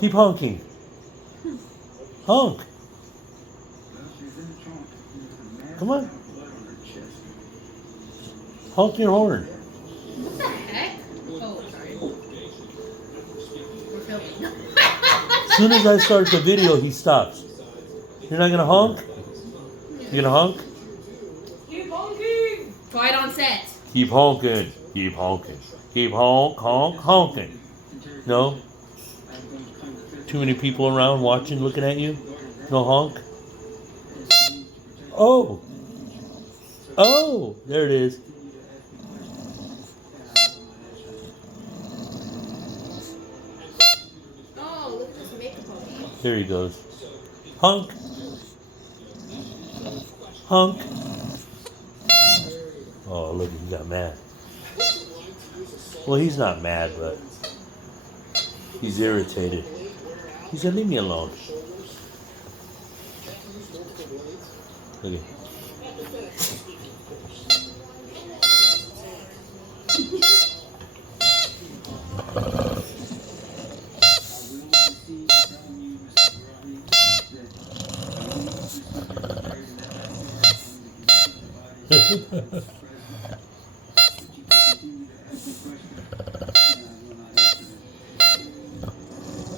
Keep honking. Honk. Come on. Honk your horn. What the heck? Oh, sorry. We're filming. As soon as I start the video, he stops. You're not gonna honk? You gonna honk? Keep honking! Try it on set. Keep honking. Keep honking. Keep honking. No? Too many people around watching, looking at you? No honk? Oh! Oh! There it is. Oh, look at this makeup on me. There he goes. Honk. Honk. Oh, look, he got mad. Well, he's not mad, but he's irritated. He said, leave me alone. Look at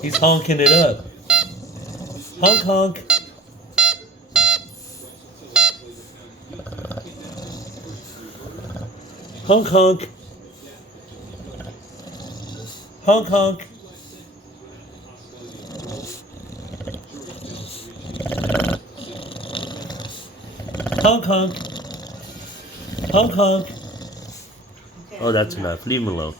He's honking it up. Honk, honk. Honk, honk. Honk, honk. Honk, honk. Honk, honk. Oh, that's enough. Leave him alone.